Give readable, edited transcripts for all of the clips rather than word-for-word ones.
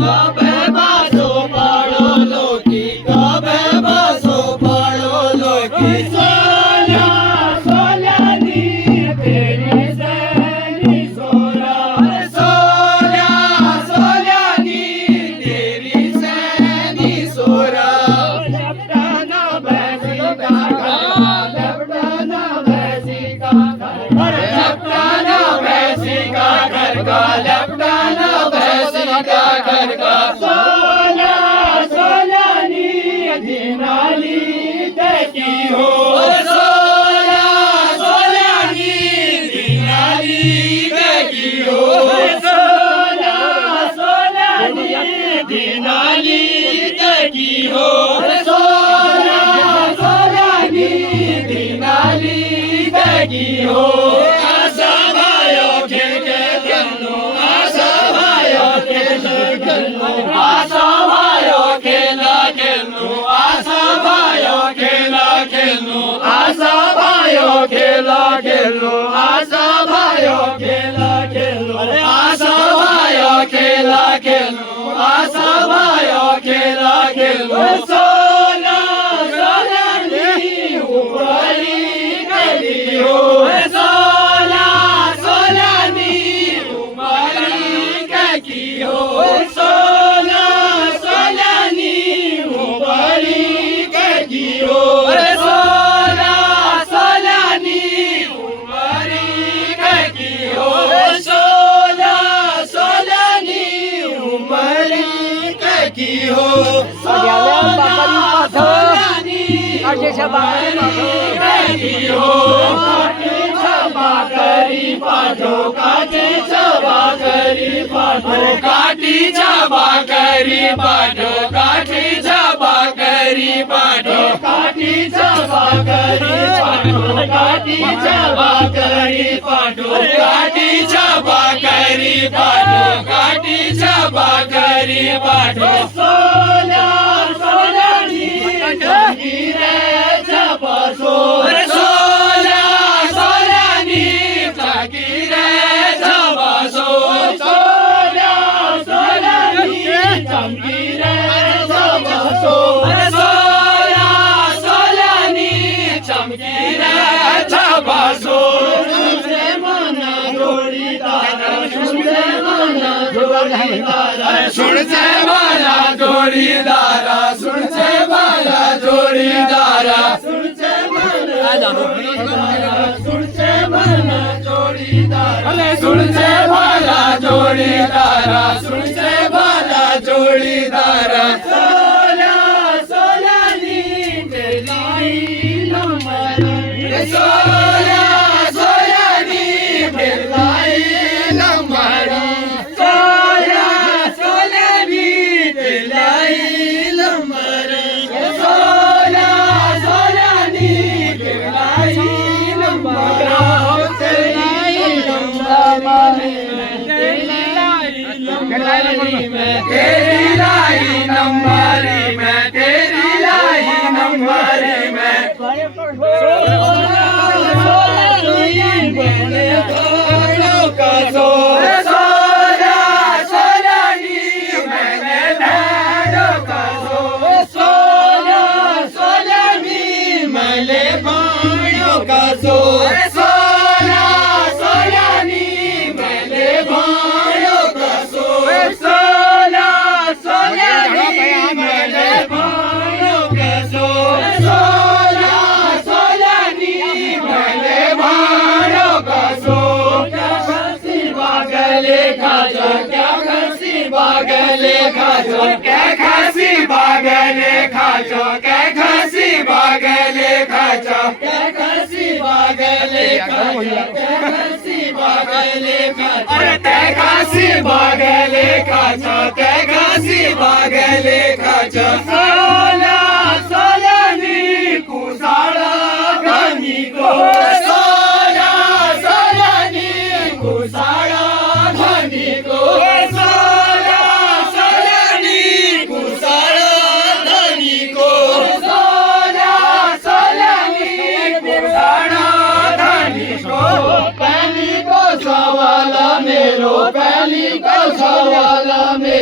कबे बासो पड़ो लोकी कबे बासो पड़ो लोकी सोला सोला नी तेरी सैनी सोला सोला सोला नी तेरी सैनी सोला लपटाना भैंसी का लपटाना भैंसी का लपटाना भैंसी का घर का लपटाना भैंसी का घर का सोला सोला नी दिनाली देखी हो सोला सोला नी दिनाली देखी हो सोला सोला नी दिनाली देखी हो सोला सोला नी दिनाली देखी हो आशा भायो खेल के खेलो आशा भायो खेल खेलो आशा भायो खेला खेलो आशा भायो खेला खेलो आशा भायो खेला खेलो आशा भायो खेला खेलो आशा भायो खेला खेलो आशा भायो खेला खेलो सोला सोला नी उबरी गली हो सोला सोला नी उबरी की हो सोला सोला नी उबरी की हो सोला सोला नी उबरी की हो सोला सोला नी उबरी की हो सोला नी की हो छबा करी पाठो काटी छबा करी पाठो काटी छबा करी पाठो काटी छबा करी पाठो काटी छबा करी पाठो काटी छबा करी पाठो काटी छबा करी पाठो काटी छबा करी पाठो सोला सोला नी गिरे छबा सोला सोला नी गिरे छबा सोला सोला नी गिरे छबा सोला सोला नी गिरे छबा सुनसे मना जोड़ीदार सुनसे मना जोड़ीदार सुनसे मना जोड़ीदार सुनसे मना जोड़ीदार सुनसे मना सुनसे मना जोड़ीदार सुनसे मना जोड़ीदार सुनसे मना जोड़ीदार सोला सोला नी बेलाई नंबर सोला सोला नी बेलाई नंबर सोला सोला नी बेलाई नंबर सोला सोला नी बेलाई नंबर तेरी लाई नंबरी में तेरी लाई नंबरी में सोला सोला नी मैंने ढाडो का सोला सोला नी मैंने भाइयों का सोला सोला नी मैंने भाइयों का सोला सोला नी मैंने भाइयों का सोला सोला नी मैंने भाइयों का सोला खसी बागले खाजो क्या खसी बागले खाजो क्या खसी बागले खाजो क्या खसी बागले खाजो क्या खसी बागले खाजो क्या खसी बागले खाजो अरे क्या खसी बागले खाजो क्या खसी बागले खाजो सोला सोला नी कुसाला धनी को सोला सोला नी कुसाला धनी को सोला सोला नी कुसाला धनी को सोला सोला नी कुसाला धनी को पहली को सवाल मेरो पहली को सवाल मेरो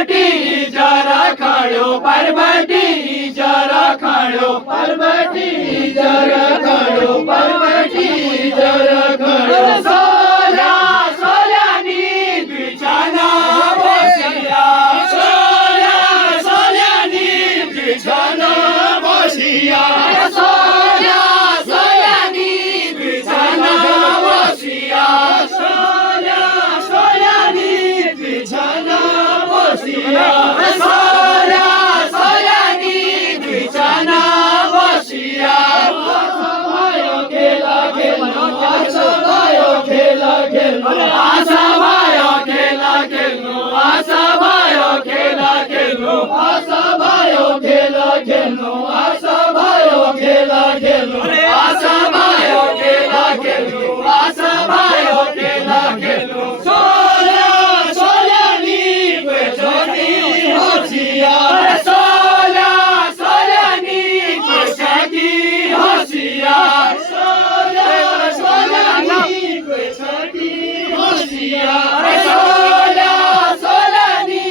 परबटी जरा खड़ो परबटी जरा खड़ो परबटी जरा खड़ो परबटी जरा खड़ो सोला सोल्यानी बिछाना बसिया सोला सोल्यानी बिछाना बसिया सोला सोल्यानी बिछाना बसिया सोला सोल्यानी बिछाना बसिया सोला सोल्यानी बिछाना बसिया भयो खेला खेल्नु आशा भयो खेला खेल्नु आशा भयो खेला खेल्नु आशा भयो खेला खेल्नु आशा भयो खेला खेल्नु आशा भयो खेला खेल्नु आशा भयो खेला खेल्नु आशा भयो खेला खेल्नु सोला सोल्यानी बेचोटी हसिया सोला सोल्यानी बेचोटी हसिया सोला सोल्यानी बेचोटी हसिया सोला सोल्यानी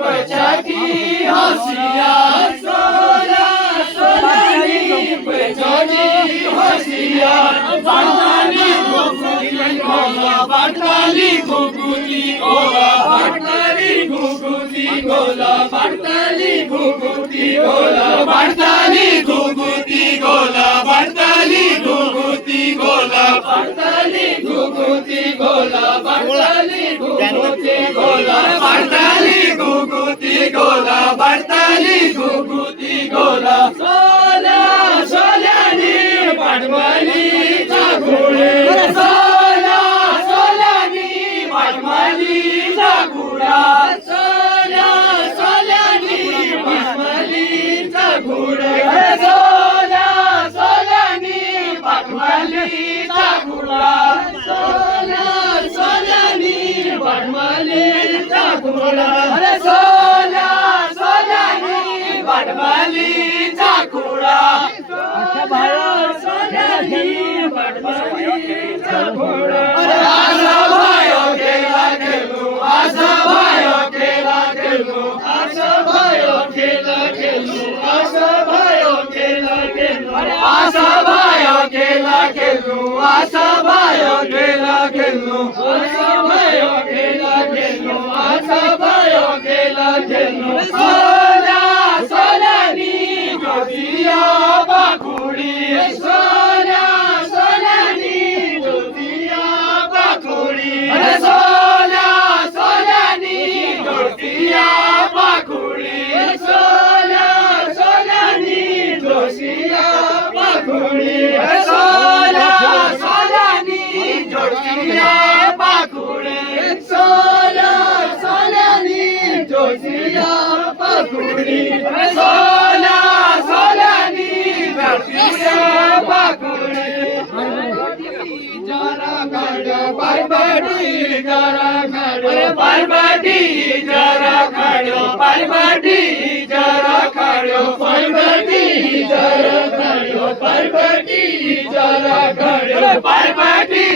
बेचोटी हसिया सोला सोल्यानी बेचोटी हसिया बाटली घुगुती गोला बाटली घुगुती गोला बाटली घुगुती गोला बाटली घुगुती गोला बाटली घुगुती गोला बाटली घुगुती गोला बाटली घुगुती गोला बाटली घुगुती गोला बाटली घुगुती गोला बाटली घुगुती गोला सोला सोल्यानी पाटमली चाकुळे सोला सोल्यानी पाटमली चाकुळा सोला सोल्यानी पाटमली चाकुळे सोला सोल्यानी पाटमली चाकुळा सोला सोल्यानी पाटमली चाकुळा सोला सोल्यानी पाटमली चाकुळा सोल्यानी पाटमली चाकुळा आशा भयो खेला खेल्नु आशा भयो खेला खेल्नु आशा भयो खेला खेल्नु आशा भयो खेला खेल्नु आशा भयो खेला खेल्नु आशा भयो खेला खेल्नु आशा भयो खेला खेल्नु आशा भयो खेला खेल्नु सोला सोल्यानी जोतिया बाकुडी सोला सोल्यानी जोतिया बाकुडी सोला सोल्यानी जोतिया बाकुडी सोला सोल्यानी जोतिया बाकुडी सोला सोल्यानी जोतिया बाकुडी सोला सोल्यानी जोतिया बाकुडी सोला सोल्यानी जोतिया बाकुडी जरा खड़ो परबटी जरा खड़ो परबटी जरा खड़ो परबटी जरा खड़ो परबटी जरा खड़ो परबटी जरा खड़ो परबटी